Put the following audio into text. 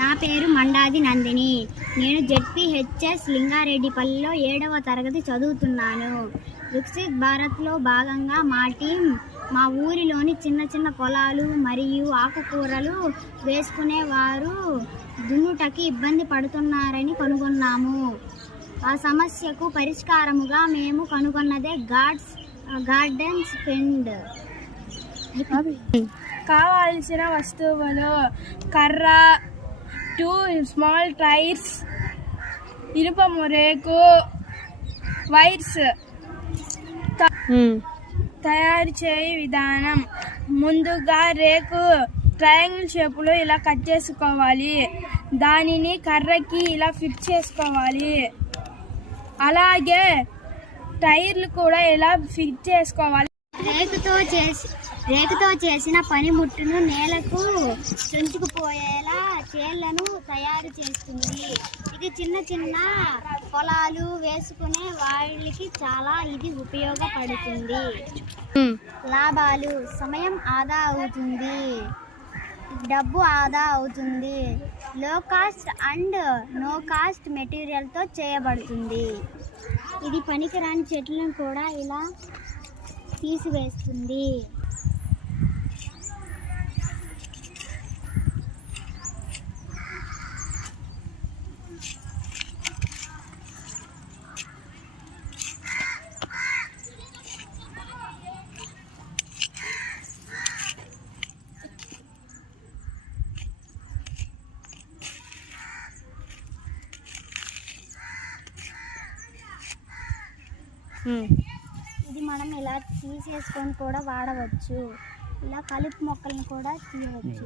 నా పేరు మండాది నందిని. నేను జెడ్పీహెచ్ఎస్ లింగారెడ్డిపల్లిలో 7వ తరగతి చదువుతున్నాను. వికసిత్ భారత్లో భాగంగా మా టీం మా ఊరిలోని చిన్న చిన్న పొలాలు మరియు ఆకుకూరలు వేసుకునేవారు దున్నుటకి ఇబ్బంది పడుతున్నారని కనుగొన్నాము. ఆ సమస్యకు పరిష్కారముగా మేము కనుగొన్నదే గార్డెన్స్ ఫండ్. కావాల్సిన వస్తువులు: కర్ర, 2 స్మాల్ టైర్స్, ఇనుప రేకు, వైర్స్. తయారు చేయ విధానం: ముందుగా రేకు ట్రయాంగిల్ షేపులో ఇలా కట్ చేసుకోవాలి. దానిని కర్రకి ఇలా ఫిట్ చేసుకోవాలి. అలాగే టైర్లు కూడా ఇలా ఫిట్ చేసుకోవాలి. రేకుతో చేసిన పనిముట్టును నేలకు చొంచుకుపోయేలా చేళ్లను తయారు చేస్తుంది. ఇది చిన్న చిన్న పొలాలు వేసుకునే వాళ్ళకి చాలా ఉపయోగపడుతుంది. లాభాలు: సమయం ఆదా అవుతుంది, డబ్బు ఆదా అవుతుంది, లో కాస్ట్ అండ్ నో కాస్ట్ మెటీరియల్తో చేయబడుతుంది. ఇది పనికిరాని చెట్లను కూడా ఇలా తీసివేస్తుంది. ఇది మనం ఇలా తీసేసుకొని కూడా వాడవచ్చు. ఇలా కలుపు మొక్కలను కూడా తీయవచ్చు.